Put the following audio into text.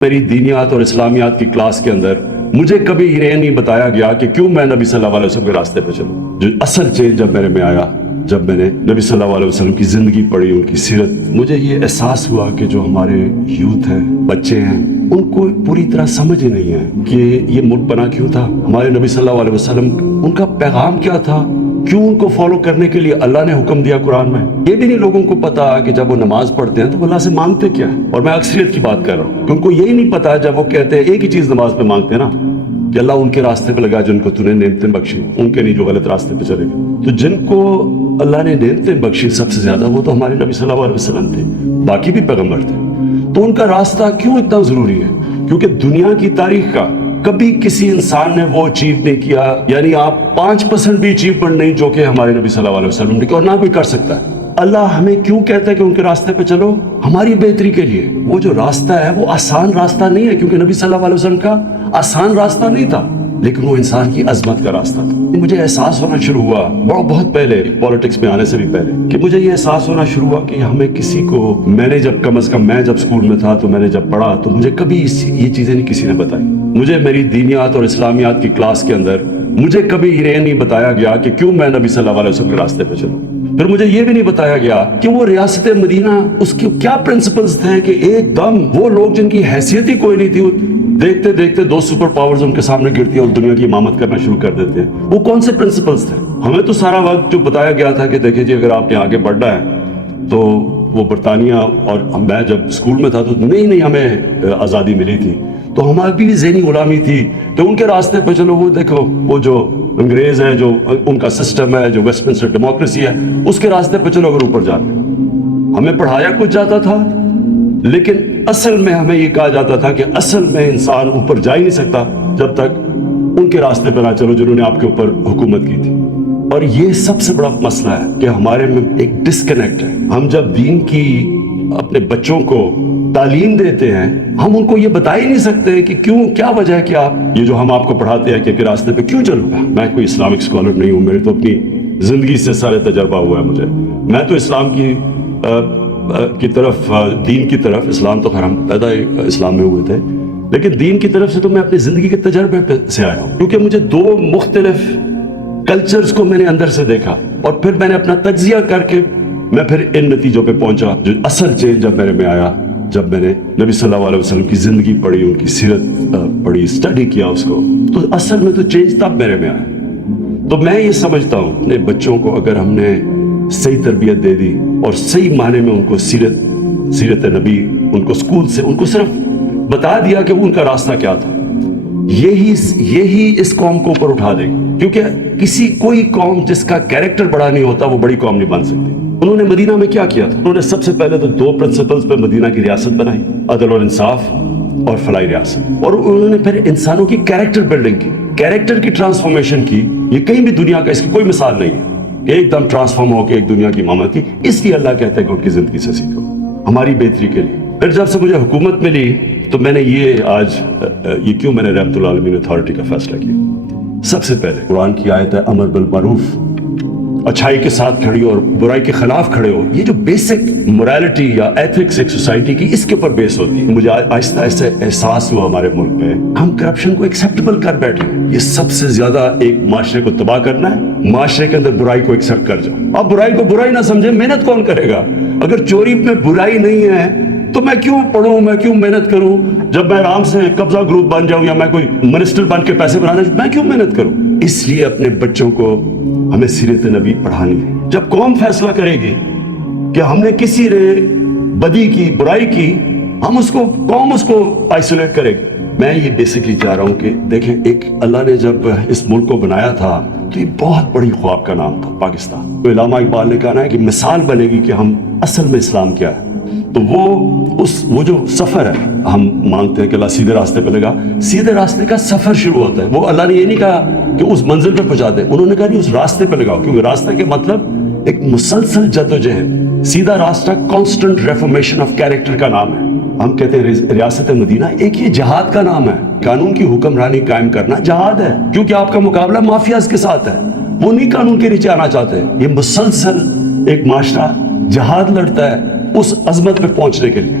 میری دینیات اور اسلامیات کی کلاس کے اندر مجھے کبھی یہ نہیں بتایا گیا کہ کیوں میں نبی صلی اللہ علیہ وسلم کے راستے پہ چلوں. جو اصل چینج جب میرے میں آیا، جب میں نے نبی صلی اللہ علیہ وسلم کی زندگی پڑھی، ان کی سیرت، مجھے یہ احساس ہوا کہ جو ہمارے یوتھ ہیں، بچے ہیں، ان کو پوری طرح سمجھ ہی نہیں ہے کہ یہ ملک بنا کیوں تھا، ہمارے نبی صلی اللہ علیہ وسلم ان کا پیغام کیا تھا، کیوں ان کو فالو کرنے کے لیے اللہ نے حکم دیا قرآن میں. یہ بھی نہیں لوگوں کو پتا کہ جب وہ نماز پڑھتے ہیں تو اللہ سے مانگتے کیا ہے. اور میں اکثریت کی بات کر رہا ہوں کہ ان کو یہی نہیں پتا جب وہ کہتے ہیں ایک ہی چیز نماز پہ مانگتے ہیں نا، کہ اللہ ان کے راستے پہ لگا جن کو تو نے نعمتیں بخشی، ان کے نہیں جو غلط راستے پہ چلے گئے. تو جن کو اللہ نے نعمتیں بخشی سب سے زیادہ وہ تو ہمارے نبی صلی اللہ علیہ وسلم تھے، باقی بھی پیغمبر تھے. تو ان کا راستہ کیوں اتنا ضروری ہے؟ کیونکہ دنیا کی تاریخ کا کبھی کسی انسان نے وہ اچیو نہیں کیا، یعنی آپ 5% بھی اچیومنٹ نہیں جو کہ ہمارے نبی صلی اللہ علیہ وسلم نے کیا، اور نہ کوئی کر سکتا ہے. اللہ ہمیں کیوں کہتا ہے کہ ان کے راستے پہ چلو؟ ہماری بہتری کے لیے. وہ جو راستہ ہے وہ آسان راستہ نہیں ہے، کیونکہ نبی صلی اللہ علیہ وسلم کا آسان راستہ نہیں تھا، لیکن وہ انسان کی عظمت کا راستہ تھا. مجھے احساس ہونا شروع ہوا بہت پہلے، پولیٹکس میں آنے سے بھی پہلے، کہ مجھے یہ احساس ہونا شروع ہوا کہ ہمیں کسی کو، میں نے جب کم از کم میں جب اسکول میں تھا تو میں نے جب پڑھا تو مجھے کبھی یہ چیزیں نہیں کسی نے بتائی. مجھے میری دینیات اور اسلامیات کی کلاس کے اندر مجھے کبھی یہ نہیں بتایا گیا کہ کیوں میں نبی صلی اللہ علیہ وسلم کے راستے پہ چلوں. پھر مجھے یہ بھی نہیں بتایا گیا کہ وہ ریاست مدینہ، اس کے کیا پرنسپلز تھے کہ ایک دم وہ لوگ جن کی حیثیت ہی کوئی نہیں تھی، دیکھتے دیکھتے 2 سپر پاورز ان کے سامنے گرتی ہیں اور دنیا کی امامت کرنا شروع کر دیتے ہیں. وہ کون سے پرنسپلز تھے؟ ہمیں تو سارا وقت جو بتایا گیا تھا کہ دیکھیں جی اگر آپ نے آگے بڑھنا ہے تو وہ برطانیہ، اور میں جب اسکول میں تھا تو نہیں ہمیں آزادی ملی تھی تو ہماری بھی ذہنی غلامی تھی کہ ان کے راستے پہ چلو. وہ دیکھو وہ جو انگریز ہے، جو ان کا سسٹم ہے، جو ویسٹ منسٹر ڈیموکریسی ہے، اس کے راستے پہ چلو اگر اوپر جاتے. ہمیں پڑھایا کچھ جاتا تھا، لیکن اصل میں ہمیں یہ کہا جاتا تھا کہ اصل میں انسان اوپر جا ہی نہیں سکتا جب تک ان کے راستے پہ نہ چلو جنہوں نے آپ کے اوپر حکومت کی تھی. اور یہ سب سے بڑا مسئلہ ہے کہ ہمارے میں ایک ڈسکنیکٹ ہے. ہم جب دین کی اپنے بچوں کو تعلیم دیتے ہیں، ہم ان کو یہ بتا ہی نہیں سکتے کہ کیوں، کیا وجہ ہے کہ آپ یہ جو ہم آپ کو پڑھاتے ہیں کہ راستے پہ کیوں چلو گا. میں کوئی اسلامک اسکالر نہیں ہوں، میری تو اپنی زندگی سے سارے تجربہ ہوا ہے مجھے. میں تو اسلام کی طرف، دین کی طرف، اسلام تو خیر ہم پیدا اسلام میں ہوئے تھے، لیکن دین کی طرف سے تو میں اپنی زندگی کے تجربے سے آیا ہوں، کیونکہ مجھے 2 مختلف کلچرز کو میں نے اندر سے دیکھا اور پھر میں نے اپنا تجزیہ کر کے میں پھر ان نتیجوں پہ پہنچا. جو اصل چینج جب میرے میں آیا، جب میں نے نبی صلی اللہ علیہ وسلم کی زندگی پڑھی، ان کی سیرت پڑھی، اسٹڈی کیا اس کو، تو اصل میں تو چینج تب میرے میں آیا. تو میں یہ سمجھتا ہوں اپنے بچوں کو اگر ہم نے صحیح تربیت دے دی اور صحیح معنی میں ان کو سیرت نبی، ان کو اسکول سے ان کو صرف بتا دیا کہ ان کا راستہ کیا تھا، یہی اس قوم کو اوپر اٹھا دے گی. کیونکہ کوئی قوم جس کا کیریکٹر بڑا نہیں ہوتا وہ بڑی قوم نہیں بن سکتی. انہوں نے مدینہ میں کیا کیا تھا؟ انہوں نے سب سے پہلے تو 2 پرنسپلز پہ مدینہ کی ریاست بنائی، عدل اور انصاف اور فلاحی ریاست. اور انہوں نے پھر انسانوں کی کیریکٹر بلڈنگ کی، کیریکٹر کی ٹرانسفارمیشن کی. یہ کہیں بھی دنیا کا اس کی کوئی مثال نہیں ہے، ایک دم ٹرانسفارم ہو کے ایک دنیا کی امامت کی. اس لیے اللہ کہتا ہے کہ ان کی زندگی سے سیکھو، ہماری بہتری کے لیے. پھر جب سے مجھے حکومت ملی تو میں نے یہ کیوں میں نے رحمت اللہ عالمین اتھارٹی کا فیصلہ کیا. سب سے پہلے قرآن کی آیت ہے امر بالمعروف، اچھائی کے ساتھ کھڑی ہو اور برائی کے خلاف کھڑے ہو. یہ جو بیسک مورالٹی یا ایتھکس ایک سوسائٹی کی، اس کے اوپر بیس ہوتی ہے. مجھے آہستہ آہستہ احساس ہوا ہمارے ملک میں ہم کرپشن کو ایکسیپٹیبل کر بیٹھے. یہ سب سے زیادہ ایک معاشرے کو تباہ کرنا ہے. معاشرے کے اندر برائی کو ایکسیپٹ کر جاؤ. اب برائی کو برائی نہ سمجھے، محنت کون کرے گا؟ اگر چوری میں برائی نہیں ہے تو میں کیوں پڑھوں، میں کیوں محنت کروں؟ جب میں آرام سے قبضہ گروپ بن جاؤں یا میں کوئی منسٹر بن کے پیسے بنا دوں، میں کیوں محنت کروں؟ اس لیے اپنے بچوں کو ہمیں سیرت نبی پڑھانی ہے. جب قوم فیصلہ کرے گی کہ ہم نے کسی نے بدی کی، برائی کی، قوم اس کو آئسولیٹ کرے گی. میں یہ بیسکلی چاہ رہا ہوں کہ دیکھیں، ایک اللہ نے جب اس ملک کو بنایا تھا تو یہ بہت بڑی خواب کا نام تھا پاکستان. تو علامہ اقبال نے کہا ہے کہ مثال بنے گی کہ ہم اصل میں اسلام کیا ہے. تو وہ جو سفر ہے، ہم مانگتے ہیں کہ اللہ سیدھے راستے پہ لگا. سیدھے راستے کا سفر شروع ہوتا ہے. وہ اللہ نے یہ نہیں کہا کہ اس منزل پہ پہنچا دے، انہوں نے کہا نہیں، اس راستے پہ لگاؤ. کیونکہ راستے کے مطلب ایک مسلسل جدوجہد. سیدھا راستہ کانسٹنٹ ریفارمیشن آف کیریکٹر کا نام ہے. ہم کہتے ہیں ریاست مدینہ ایک یہ جہاد کا نام ہے. قانون کی حکمرانی قائم کرنا جہاد ہے، کیونکہ آپ کا مقابلہ مافیاز کے ساتھ ہے. وہ نہیں قانون کے نیچے آنا چاہتے. یہ مسلسل ایک معاشرہ جہاد لڑتا ہے اس عظمت پہ پہنچنے کے لیے.